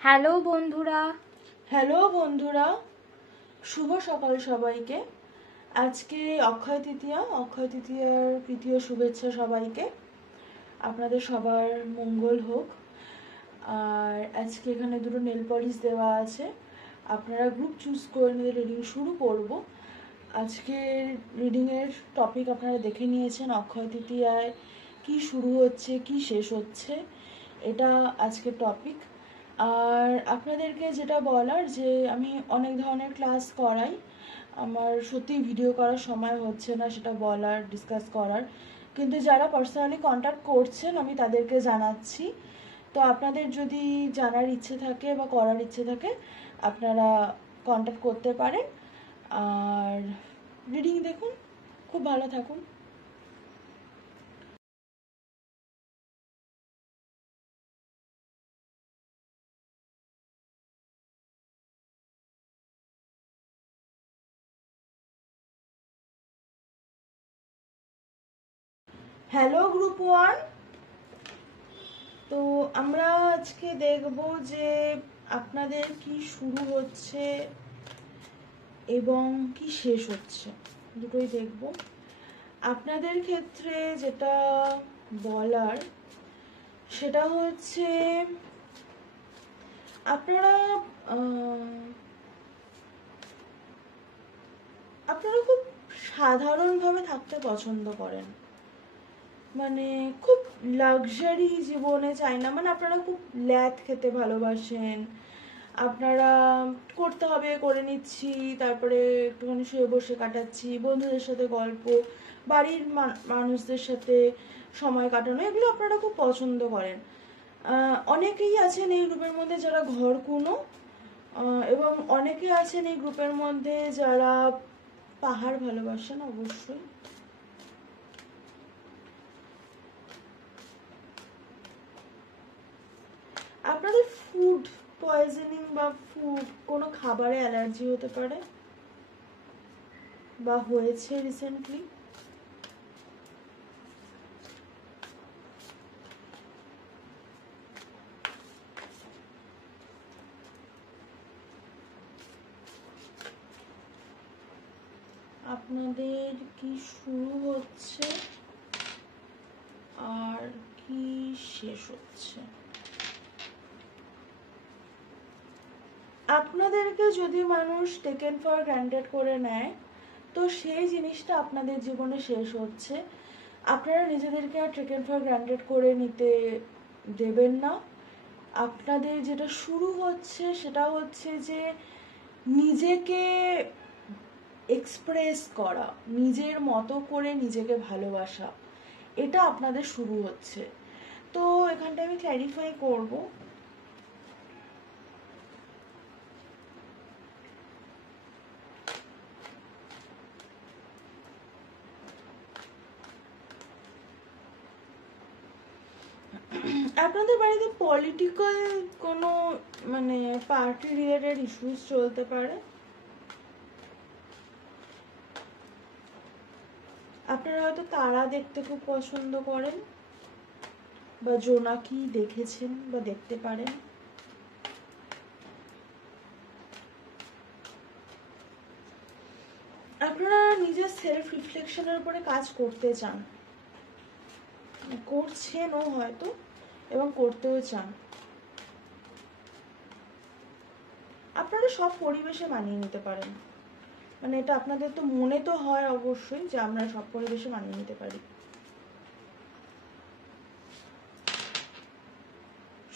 Hello বন্ধুরা। Hello বন্ধুরা, শুভ সকাল সবাইকে। আজকে অক্ষয় তৃতীয়ার তৃতীয় শুভেচ্ছা সবাইকে। আপনাদের সবার মঙ্গল হোক। আর আজকে এখানে দুটো নেল পলিশ দেওয়া আছে, আপনারা গ্রুপ চুজ করে নিয়ে রিডিং শুরু করব। আজকের রিডিংয়ের টপিক আপনারা দেখে নিয়েছেন, অক্ষয় তৃতীয়ায় কি শুরু হচ্ছে কি শেষ হচ্ছে, এটা আজকের টপিক। আর আপনাদেরকে যেটা বলার, যে আমি অনেক ধরনের ক্লাস করাই, আমার সত্যি ভিডিও করার সময় হচ্ছে না সেটা বলার, ডিসকাস করার, কিন্তু যারা পার্সোনালি কন্ট্যাক্ট করছেন আমি তাদেরকে জানাচ্ছি। তো আপনাদের যদি জানার ইচ্ছে থাকে বা করার ইচ্ছে থাকে আপনারা কন্ট্যাক্ট করতে পারেন। আর রিডিং দেখুন, খুব ভালো থাকুন। হ্যালো গ্রুপ 1, তো আমরা আজকে দেখব যে আপনাদের কি শুরু হচ্ছে এবং কি শেষ হচ্ছে, দুটোই দেখব। আপনাদের ক্ষেত্রে যেটা বলার সেটা হচ্ছে আপনারা খুব সাধারণভাবে থাকতে পছন্দ করেন, মানে খুব লাক্সারি জীবনে চাই না, মানে আপনারা খুব ল্যাদ খেতে ভালোবাসেন, আপনারা করতে হবে করে নিচ্ছি, তারপরে একটুখানি শুয়ে বসে কাটাচ্ছি, বন্ধুদের সাথে গল্প, বাড়ির মানুষদের সাথে সময় কাটানো, এগুলো আপনারা খুব পছন্দ করেন। অনেকেই আছেন এই গ্রুপের মধ্যে যারা ঘরকুনো, এবং অনেকে আছেন এই গ্রুপের মধ্যে যারা পাহাড় ভালোবাসেন। অবশ্যই আপনাদের ফুড পয়জনিং বা কোনো খাবারে অ্যালার্জি হতে পারে বা হয়েছে রিসেন্টলি। আপনাদের কি শুরু হচ্ছে আর কি শেষ হচ্ছে। আপনাদেরকে যদি মানুষ টেকেন ফর গ্রান্টেড করে নেয়, তো সেই জিনিসটা আপনাদের জীবনে শেষ হচ্ছে। আপনারা নিজেদেরকে আর টেকেন ফর গ্রান্টেড করে নিতে দেবেন না। আপনাদের যেটা শুরু হচ্ছে সেটা হচ্ছে যে নিজেকে এক্সপ্রেস করা, নিজের মতো করে নিজেকে ভালোবাসা, এটা আপনাদের শুরু হচ্ছে। তো এখানটা আমি ক্ল্যারিফাই করব, আপনাদের বাড়িতে পলিটিক্যাল কোনো মানে পার্টি রিলেটেড ইস্যুস চলতে পারে। আপনারা হয়তো তারা দেখতে খুব পছন্দ করেন বা জোনাকি দেখেছেন বা দেখতে পারেন। আপনারা নিজের সেলফ রিফ্লেকশনের উপরে কাজ করতে চান, করছেনও হয়তো এবং করতেও চান। আপনারা সব পরিবেশে মানিয়ে নিতে পারেন, মানে এটা আপনাদের তো মনে তো হয় অবশ্যই যে আমরা সব পরিবেশে মানিয়ে নিতে পারি।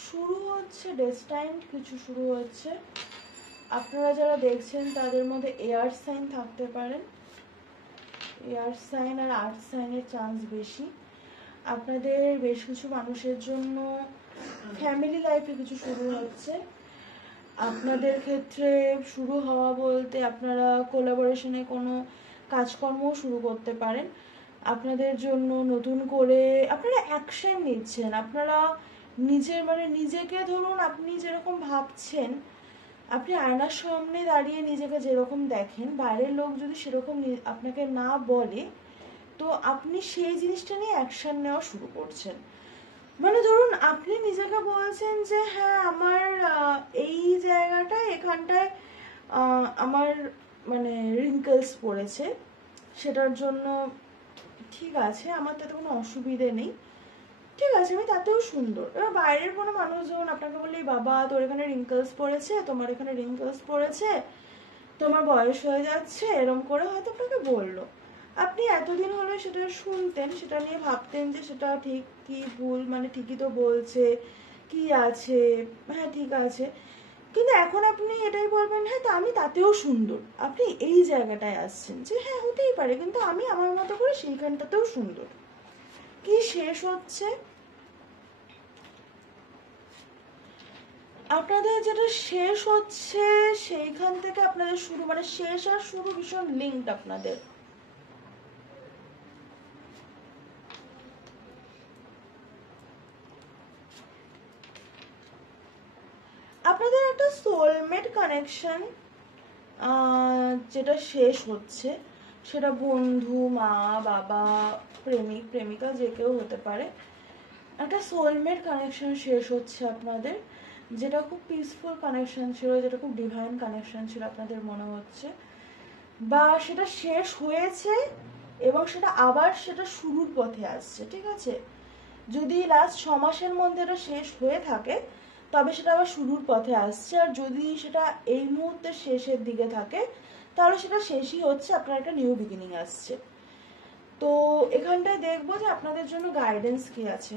শুরু হচ্ছে ডেস্টাইন্ড কিছু শুরু হচ্ছে। আপনারা যারা দেখছেন তাদের মধ্যে এয়ার সাইন থাকতে পারেন, এয়ার সাইন আর আর্থ সাইনের চান্স বেশি। আপনাদের বেশ কিছু মানুষের জন্য ফ্যামিলি লাইফে কিছু শুরু হচ্ছে। আপনাদের ক্ষেত্রে শুরু হওয়া বলতে আপনারা কোলাবোরেশনে কোনো কাজকর্ম শুরু করতে পারেন। আপনাদের জন্য নতুন করে আপনারা অ্যাকশন নিচ্ছেন, আপনারা নিজেকে ধরুন, আপনি যেরকম ভাবছেন, আপনি আয়নার সামনে দাঁড়িয়ে নিজেকে যেরকম দেখেন, বাইরের লোক যদি সেরকম আপনাকে না বলে, তো আপনি সেই জিনিসটা নিয়ে অ্যাকশন নেওয়া শুরু করছেন। মানে ধরুন আপনি নিজেকে বলছেন যে হ্যাঁ আমার এই জায়গাটায় এখানটায় আমার মানে রিঙ্কেলস পড়েছে, সেটার জন্য ঠিক আছে, আমার তাতে কোনো অসুবিধে নেই, ঠিক আছে আমি তাতেও সুন্দর। এবার বাইরের কোনো মানুষ যখন আপনাকে বললে বাবা তোর এখানে রিঙ্কেলস পড়েছে, তোমার এখানে রিঙ্কেলস পড়েছে, তোমার বয়স হয়ে যাচ্ছে, এরম করে হয়তো আপনাকে বললো, আপনি এতদিন হলে সেটা শুনতেন, সেটা নিয়ে ভাবতেন যে সেটা ঠিক কি ভুল, মানে ঠিকই তো বলছে, কি আছে, হ্যাঁ ঠিক আছে, কিন্তু এখন আপনি এটাই বলবেন হ্যাঁ তা আমি তাতেও সুন্দর। আপনি এই জায়গাটায় আসছেন যে হ্যাঁ হতেই পারে, কিন্তু আমি আমার মতো করে সেইখানটাতেও সুন্দর। কি শেষ হচ্ছে আপনাদের, যেটা শেষ হচ্ছে সেইখান থেকে আপনাদের শুরু, মানে শেষ আর শুরু ভীষণ লিঙ্কড আপনাদের। আপনাদের একটা সোলমেট কানেকশন যেটা শেষ হচ্ছে, সেটা বন্ধু, মা, বাবা, প্রেমিক, প্রেমিকা, যে কেউ হতে পারে। একটা সোলমেট কানেকশন শেষ হচ্ছে আপনাদের, যেটা খুব পিসফুল কানেকশন ছিল, যেটা খুব ডিভাইন কানেকশন ছিল আপনাদের মনে হচ্ছে, বা সেটা শেষ হয়েছে এবং সেটা আবার সেটা শুরুর পথে আসছে, ঠিক আছে? যদি লাস্ট 6 মাসের মধ্যে এটা শেষ হয়ে থাকে তবে সেটা আবার শুরুর পথে আসছে, আর যদি সেটা এই মুহূর্তে শেষের দিকে থাকে তাহলে সেটা শেষই হচ্ছে, আপনার একটা নিউ বিগিনিং আসছে। তো এখানটায় দেখবো যে আপনাদের জন্য গাইডেন্স কি আছে।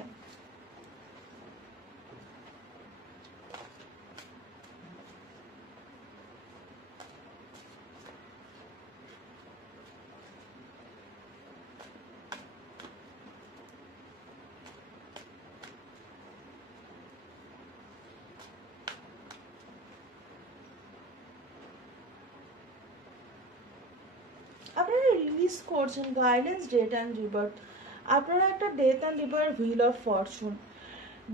আপনারা রিলিজ করছেন গাইডেন্স, ডেট অ্যান্ড রিবার্থ। আপনারা একটা death and rebirth, wheel of Fortune,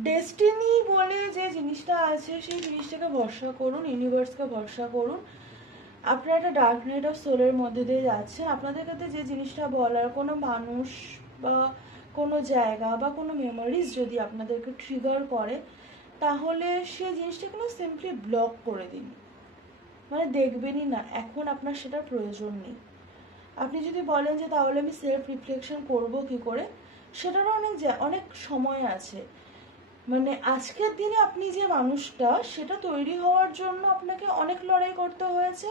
destiny বলে যে জিনিসটা আছে সেই জিনিসটাকে ভরসা করুন, ইউনিভার্সকে ভরসা করুন। আপনারা একটা ডার্ক নাইট অফ সোলের মধ্যে দিয়ে যাচ্ছেন। আপনাদের কাছে যে জিনিসটা বলার, কোনো মানুষ বা কোনো জায়গা বা কোনো মেমোরিজ যদি আপনাদেরকে ট্রিগার করে, তাহলে সেই জিনিসটাকে না সিম্পলি ব্লক করে দিন, মানে দেখবেনই না, এখন আপনার সেটার প্রয়োজন নেই। আপনি যদি বলেন যে তাহলে আমি সেলফ রিফ্লেকশন করবো কি করে, সেটারও অনেক সময় আছে। মানে আজকের দিনে আপনি যে মানুষটা, সেটা তৈরি হওয়ার জন্য আপনাকে অনেক লড়াই করতে হয়েছে।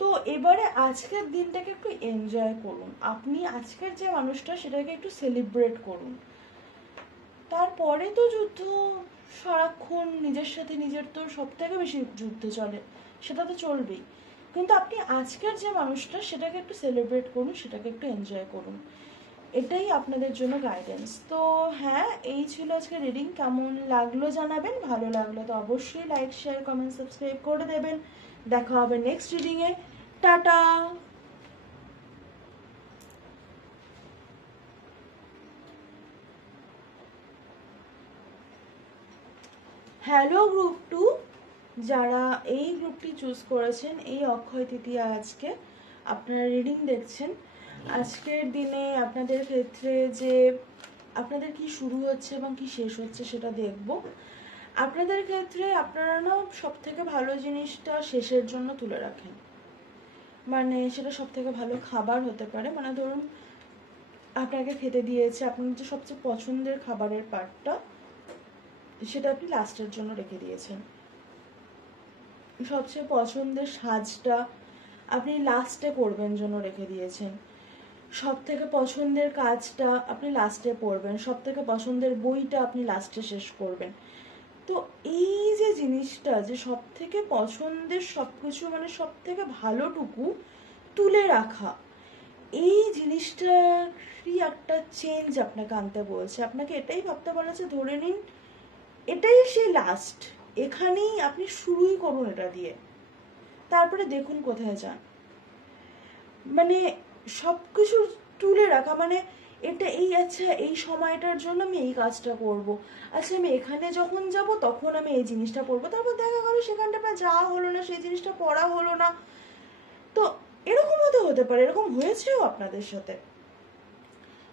তো এবারে আজকের দিনটাকে একটু এনজয় করুন, আপনি আজকের যে মানুষটা সেটাকে একটু সেলিব্রেট করুন। তারপরে তো যুদ্ধ, সারাক্ষণ নিজের সাথে নিজের তো সব থেকে বেশি যুদ্ধ চলে, সেটা তো চলবেই, কিন্তু আপনি আজকের যে মানুষটা সেটাকে একটু সেলিব্রেট করুন, সেটাকে একটু এনজয় করুন, এটাই আপনাদের জন্য গাইডেন্স। তো হ্যাঁ, এই ছিল আজকে রিডিং। কেমন লাগলো জানাবেন, ভালো লাগলো তো অবশ্যই লাইক, শেয়ার, কমেন্ট, সাবস্ক্রাইব করে দেবেন। দেখা হবে নেক্সট রিডিংয়ে। টাটা। হ্যালো গ্রুপ 2, যারা এই গ্রুপটি চুজ করেছেন, এই অক্ষয় তৃতীয়া আজকে আপনারা রিডিং দেখছেন, আজকের দিনে আপনাদের ক্ষেত্রে যে আপনাদের কি শুরু হচ্ছে এবং কি শেষ হচ্ছে সেটা দেখব। আপনাদের ক্ষেত্রে আপনারা না সব থেকে ভালো জিনিসটা শেষের জন্য তুলে রাখেন, মানে সেটা সব থেকে ভালো খাবার হতে পারে, মানে ধরুন আপনাকে খেতে দিয়েছে, আপনার যে সবচেয়ে পছন্দের খাবারের পার্টটা সেটা আপনি লাস্টের জন্য রেখে দিয়েছেন, সবচেয়ে পছন্দের সাজটা আপনি লাস্টে করবেন জন্য রেখে দিয়েছেন, সব থেকে পছন্দের কাজটা আপনি লাস্টে পড়বেন, সব থেকে পছন্দের বইটা আপনি লাস্টে শেষ করবেন। তো এই যে জিনিসটা, যে সব থেকে পছন্দের সবকিছু, মানে সব থেকে ভালোটুকু তুলে রাখা, এই জিনিসটারই একটা চেঞ্জ আপনাকে আনতে বলছে। আপনাকে এটাই ভাবতে বলেছে, ধরে নিন এটাই সেই লাস্ট, এখানেই আপনি শুরুই করুন এটা দিয়ে, তারপরে দেখুন কোথায় যান। মানে সবকিছু তুলে রাখা, মানে এটা এই, আচ্ছা এই সময়টার জন্য আমি এই কাজটা করব, আচ্ছা আমি এখানে যখন যাব তখন আমি এই জিনিসটা পড়বো, তারপর দেখা গেল সেখানটা যাওয়া হলো না, সেই জিনিসটা পড়া হলো না। তো এরকমও তো হতে পারে, এরকম হয়েছেও আপনাদের সাথে।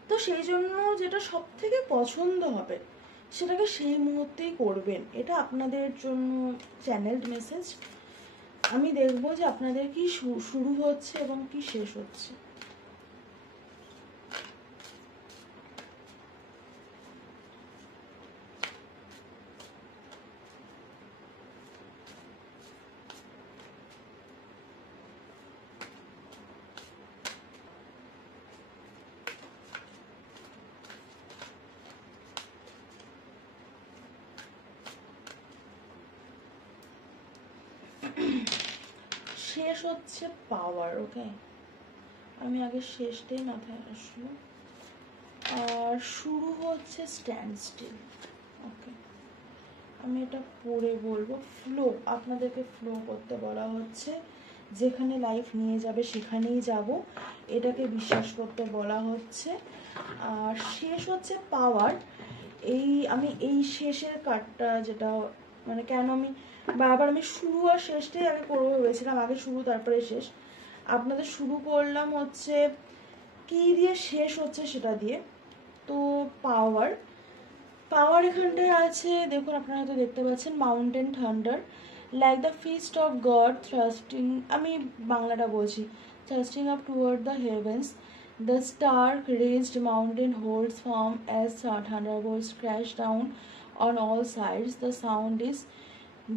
তো সেই জন্য যেটা সব থেকে পছন্দ হবে সেটাকে সেই মুহূর্তেই করবেন। এটা আপনাদের জন্য চ্যানেলড মেসেজ। আমি দেখবো যে আপনাদের কি শুরু হচ্ছে এবং কি শেষ হচ্ছে। শেষ হচ্ছে পাওয়ার। ওকে, আমি আগে শেষটাই মাথায় আসলো। আর শুরু হচ্ছে স্ট্যান্ড স্টিল। ওকে, আমি এটা পড়ে বলবো। ফ্লো, আপনাদেরকে ফ্লো করতে বলা হচ্ছে। যেখানে লাইফ নিয়ে যাবে সেখানেই যাব, এটাকে বিশ্বাস করতে বলা হচ্ছে। আর শেষ হচ্ছে পাওয়ার। আমি এই শেষের কার্ডটা, যেটা মানে কেন আমি বারবার আমি শুরু আর শেষটাই আগে করবো ভেবেছিলাম, আগে শুরু তারপরে শেষ। আপনাদের শুরু করলাম হচ্ছে কি দিয়ে, শেষ হচ্ছে সেটা দিয়ে। তো পাওয়ার এখানটায় আছে, দেখুন আপনারা হয়তো দেখতে পাচ্ছেন, mountain thunder like the fist of God thrusting, আমি বাংলাটা বলছি, thrusting up toward the heavens, the stark raised mountain holds firm as thunderbolts crash down on all sides. The sound is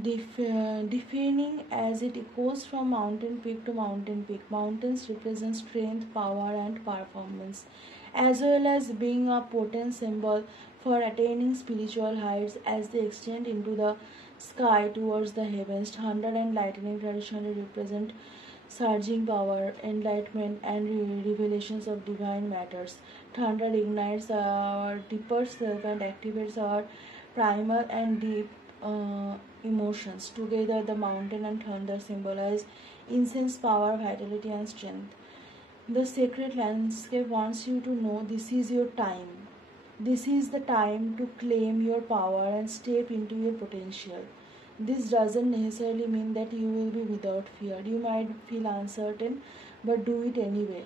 deafening as it echoes from mountain peak to mountain peak. Mountains represent strength, power, and performance, as well as being a potent symbol for attaining spiritual heights as they extend into the sky towards the heavens. Thunder and lightning traditionally represent surging power, enlightenment, and revelations of divine matters. Thunder ignites our deeper self and activates our primal and deep emotions. Together, the mountain and thunder symbolize intense power, vitality, and strength. The sacred landscape wants you to know this is your time. This is the time to claim your power and step into your potential. This doesn't necessarily mean that you will be without fear. You might feel uncertain, but do it anyway.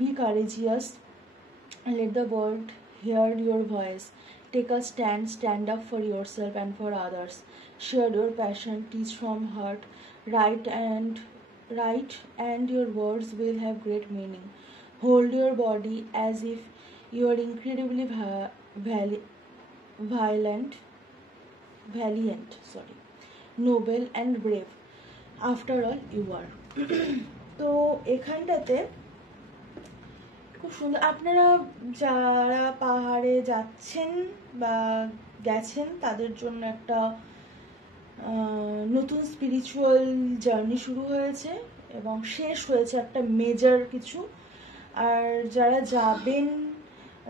Be courageous. Let the world hear your voice. Take a stand, stand up for yourself and for others. Share your passion, teach from heart, write, and your words will have great meaning. Hold your body as if you are incredibly valiant, noble and brave. After all, you are. তো এখানটাতে খুব সুন্দর, আপনারা যারা পাহাড়ে যাচ্ছেন বা গেছেন তাদের জন্য একটা নতুন স্পিরিচুয়াল জার্নি শুরু হয়েছে এবং শেষ হয়েছে একটা মেজর কিছু। আর যারা যাবেন,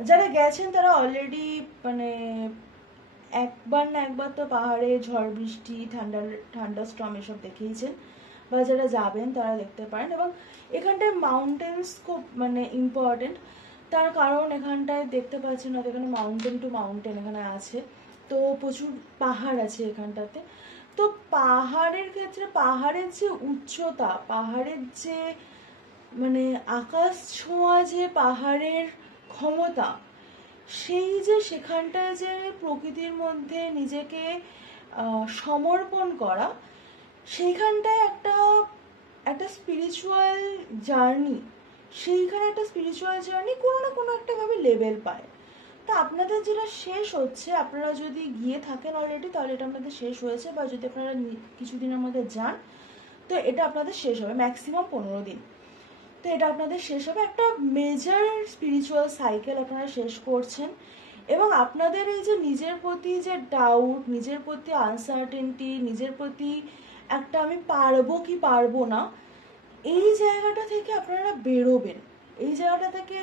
যারা গেছেন তারা অলরেডি মানে একবার না একবার তো পাহাড়ে ঝড় বৃষ্টি, থান্ডারস্টর্ম এসব দেখেইছেন, বা যারা যাবেন তারা দেখতে পারেন। এবং এখানটায় মাউন্টেন্স খুব মানে ইম্পর্টেন্ট, তার কারণ এখানটায় দেখতে পাচ্ছেন না, এখানে মাউন্টেন টু মাউন্টেন এখানে আছে, তো প্রচুর পাহাড় আছে এখানটাতে। তো পাহাড়ের ক্ষেত্রে পাহাড়ের যে উচ্চতা, পাহাড়ের যে মানে আকাশ ছোঁয়া যে পাহাড়ের ক্ষমতা, সেই যে সেখানটায় যে প্রকৃতির মধ্যে নিজেকে সমর্পণ করা, সেইখানটায় একটা স্পিরিচুয়াল জার্নি, সেইখানে একটা স্পিরিচুয়াল জার্নি কোনো না কোনো একটা ভাবে লেভেল পায়। তা আপনাদের যেটা শেষ হচ্ছে, আপনারা যদি গিয়ে থাকেন অলরেডি তাহলে এটা আপনাদের শেষ হয়েছে, বা যদি আপনারা কিছুদিনের মধ্যে যান তো এটা আপনাদের শেষ হবে, ম্যাক্সিমাম 15 দিন। তো এটা আপনাদের শেষ হবে, একটা মেজর স্পিরিচুয়াল সাইকেল আপনারা শেষ করছেন। এবং আপনাদের এই যে নিজের প্রতি যে ডাউট, নিজের প্রতি আনসার্টেনটি, নিজের প্রতি একটা আমি পারবো কি পারবো না, এই জায়গাটা থেকে আপনারা বেরোবেন। এই জায়গাটা থেকে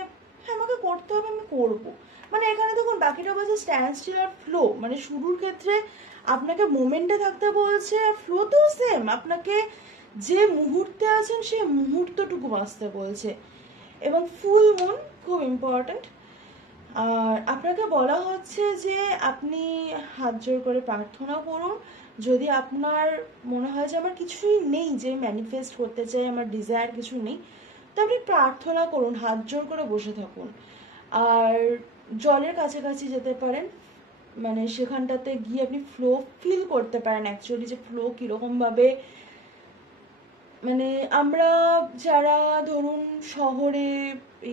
হ্যাঁ আমাকে করতে হবে, আমি করবো। মানে এখানে দেখুন বাকিটা বলছে স্ট্যান্ড স্টিল আর ফ্লো, মানে শুরুর ক্ষেত্রে আপনাকে মোমেন্টে থাকতে বলছে, আর ফ্লো তো সেম, আপনাকে যে মুহূর্তে আছেন সেই মুহূর্তটুকু বাঁচতে বলছে। এবং ফুল মুন খুব ইম্পর্টেন্ট। আর আপনাকে বলা হচ্ছে যে আপনি হাত জোর করে প্রার্থনা করুন। যদি আপনার মনে হয় যে আমার কিছুই নেই যে ম্যানিফেস্ট করতে চাই, আমার ডিজায়ার কিছু নেই, তো আপনি প্রার্থনা করুন, হাত জোর করে বসে থাকুন। আর জলের কাছাকাছি যেতে পারেন, মানে সেখানটাতে গিয়ে আপনি ফ্লো ফিল করতে পারেন অ্যাকচুয়ালি যে ফ্লো কীরকমভাবে, মানে আমরা যারা ধরুন শহরে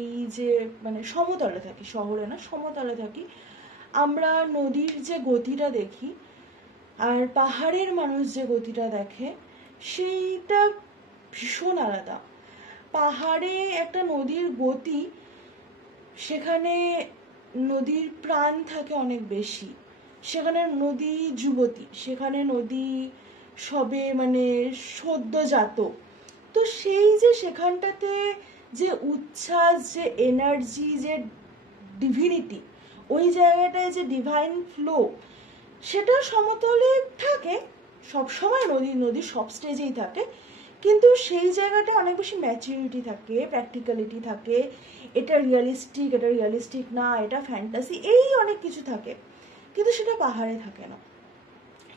এই যে মানে সমতলে থাকি, শহরে না সমতলে থাকি, আমরা নদীর যে গতিটা দেখি আর পাহাড়ের মানুষ যে গতিটা দেখে সেইটা ভীষণ আলাদা। পাহাড়ে একটা নদীর গতি, সেখানে নদীর প্রাণ থাকে অনেক বেশি, সেখানে নদী যুবতী, সেখানে নদী সবে মানে সদ্যজাত। তো সেই যে সেখানটাতে যে উচ্ছ্বাস, যে এনার্জি, যে ডিভিনিটি, ওই জায়গাটায় যে ডিভাইন ফ্লো, সেটা সমতলে থাকে সবসময়, নদীর সব স্টেজেই থাকে, কিন্তু সেই জায়গাটা অনেক বেশি ম্যাচুরিটি থাকে, প্র্যাকটিক্যালিটি থাকে, এটা রিয়ালিস্টিক না, এটা ফ্যান্টাসি, এই অনেক কিছু থাকে, কিন্তু সেটা পাহাড়ে থাকে না।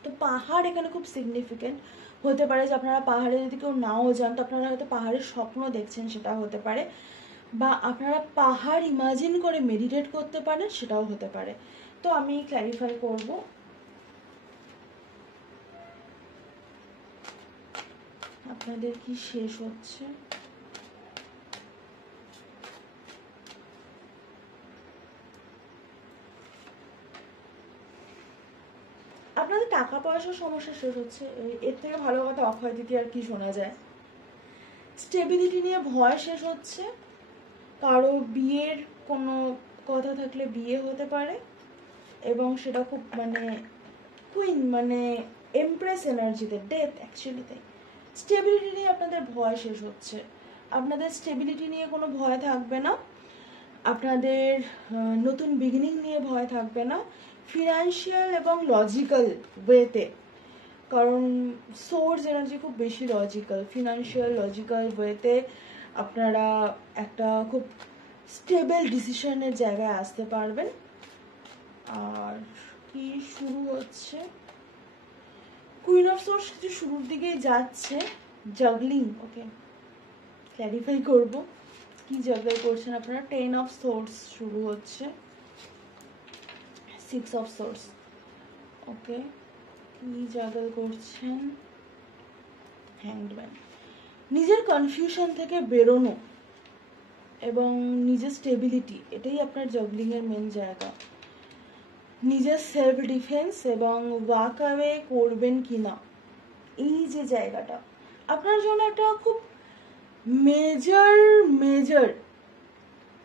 তো পাহাড় এখানে খুব সিগনিফিকেন্ট হতে পারে যে আপনারা পাহাড়ে যদি কেউ নাও যান তো আপনারা হয়তো পাহাড়ের স্বপ্ন দেখছেন, সেটা হতে পারে, বা আপনারা পাহাড় ইমাজিন করে মেডিটেট করতে পারেন, সেটাও হতে পারে। তো আমি ক্ল্যারিফাই করব। আপনাদের কি শেষ হচ্ছে? আপনাদের টাকা পয়সার সমস্যা শেষ হচ্ছে, এর থেকে ভালো কথা অক্ষয় তৃতীয়া আর কি শোনা যায়। স্টেবিলিটি নিয়ে ভয় শেষ হচ্ছে, কারো বিয়ের কোনো কথা থাকলে বিয়ে হতে পারে, এবং সেটা খুব মানে কুইন মানে এমপ্রেস এনার্জিতে, ডেথ অ্যাকচুয়ালি। তাই স্টেবিলিটি নিয়ে আপনাদের ভয় শেষ হচ্ছে, আপনাদের স্টেবিলিটি নিয়ে কোনো ভয় থাকবে না, আপনাদের নতুন বিগিনিং নিয়ে ভয় থাকবে না, ফিনান্সিয়াল এবং লজিক্যাল ওয়েতে, কারণ সোর্স এনার্জি খুব বেশি লজিক্যাল, ফিনান্সিয়াল লজিক্যাল ওয়েতে আপনারা একটা খুব স্টেবল ডিসিশনের জায়গায় আসতে পারবেন। আর কি শুরু হচ্ছে, কুইন অফ সোর্স কিছু শুরুর দিকেই যাচ্ছে, জাগলিং, ওকে ক্ল্যারিফাই করব কি জাগল করছেন আপনারা। 10 অফ সোর্স শুরু হচ্ছে, 6 অফ সোর্স, ওকে কি জাগল করছেন, হ্যাংড ম্যান। নিজের কনফিউশন থেকে বেরোনো এবং নিজের স্টেবিলিটি, এটাই আপনার জগলিংয়ের মেন জায়গা। নিজের সেলফ ডিফেন্স এবং ওয়াক অ্যাওয়ে করবেন কিনা, এই যে জায়গাটা আপনার জন্য একটা খুব মেজর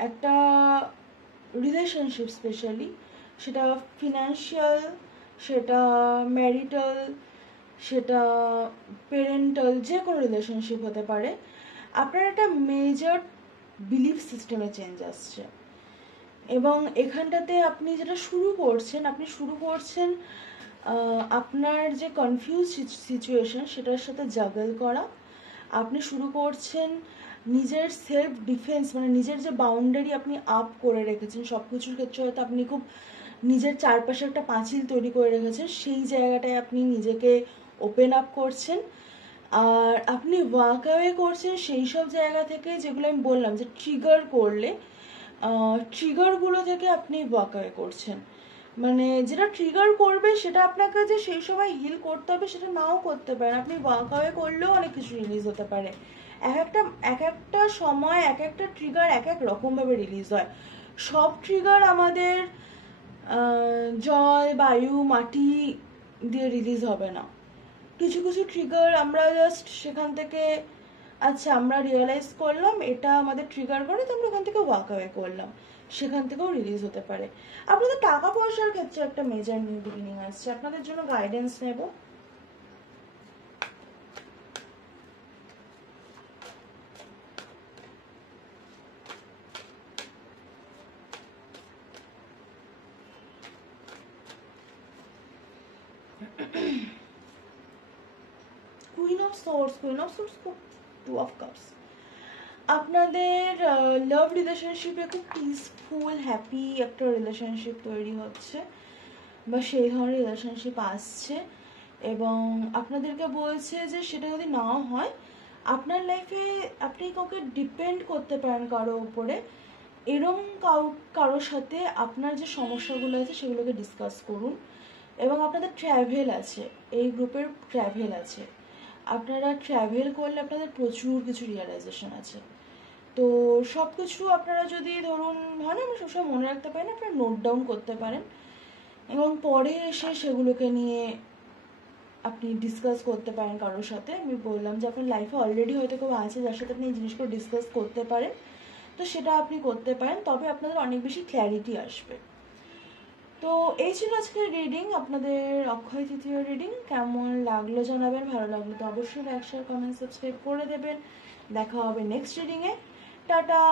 একটা রিলেশনশিপ, স্পেশালি সেটা ফিনান্সিয়াল, সেটা ম্যারিটাল, সেটা পেরেন্টাল, যে কোনো রিলেশনশিপ হতে পারে, আপনার একটা মেজর বিলিফ সিস্টেমে চেঞ্জ আসছে। এবং এখানটাতে আপনি যেটা শুরু করছেন আপনার যে কনফিউজ সিচুয়েশন সেটার সাথে জাগল করা। আপনি শুরু করছেন নিজের সেলফ ডিফেন্স, মানে নিজের যে বাউন্ডারি আপনি আপ করে রেখেছেন সব কিছুর ক্ষেত্রে, হয়তো আপনি খুব নিজের চারপাশে একটা পাঁচিল তৈরি করে রেখেছেন, সেই জায়গাটায় আপনি নিজেকে ওপেন আপ করছেন। আর আপনি ওয়াক অ্যাওয়ে করছেন সেই সব জায়গা থেকে যেগুলো আমি বললাম যে ট্রিগার করলে, ট্রিগারগুলো থেকে আপনি ওয়াক অ্যাওয়ে করছেন। মানে যেটা ট্রিগার করবে সেটা আপনাকে যে সেই সময় হিল করতে হবে সেটা নাও করতে পারেন, আপনি ওয়াক অ্যাওয়ে করলেও অনেক কিছু রিলিজ হতে পারে। এক একটা সময় এক একটা ট্রিগার এক এক রকমভাবে রিলিজ হয়। সব ট্রিগার আমাদের জল, বায়ু, মাটি দিয়ে রিলিজ হবে না। কিছু কিছু ট্রিগার আমরা জাস্ট সেখান থেকে, আচ্ছা আমরা রিয়েলাইজ করলাম এটা আমাদের ট্রিগার করে, তো আমরা ওখান থেকে ওয়াক অ্যাওয়ে করলাম, সেখান থেকেও রিলিজ হতে পারে। আপনাদের টাকা পয়সার ক্ষেত্রে একটা মেজর নিউ বিগিনিং আসছে, আপনাদের জন্য গাইডেন্স নেব। Queen of swords, two of cups. আপনাদের লাভ রিলেশনশিপে খুব পিসফুল হ্যাপি একটা রিলেশনশিপ তৈরি হচ্ছে, বা সেই ধরনের রিলেশনশিপ আসছে, এবং আপনাদেরকে বলছে যে সেটা যদি নাও হয় আপনার লাইফে আপনি কাউকে ডিপেন্ড করতে পারেন কারো উপরে, এরম কারোর সাথে আপনার যে সমস্যাগুলো আছে সেগুলোকে ডিসকাস করুন। এবং আপনাদের ট্র্যাভেল আছে, এই গ্রুপের ট্র্যাভেল আছে, আপনারা ট্র্যাভেল করলে আপনাদের প্রচুর কিছু রিয়েলাইজেশন আছে। তো সব কিছু আপনারা যদি ধরুন হয় না আমরা সবসময় মনে রাখতে পারি না, আপনারা নোট ডাউন করতে পারেন এবং পরে এসে সেগুলোকে নিয়ে আপনি ডিসকাস করতে পারেন কারোর সাথে। আমি বললাম যে আপনার লাইফে অলরেডি হয়তো কেউ আছে যার সাথে আপনি এই জিনিসগুলো ডিসকাস করতে পারেন, তো সেটা আপনি করতে পারেন, তবে আপনাদের অনেক বেশি ক্ল্যারিটি আসবে। তো এই ছিল আজকের রিডিং, আপনাদের অক্ষয় তৃতীয় রিডিং। কেমন লাগলো জানাবেন, ভালো লাগলো তো অবশ্যই লাইক শেয়ার কমেন্ট সাবস্ক্রাইব করে দেবেন। দেখা হবে নেক্সট রিডিংয়ে। টাটা।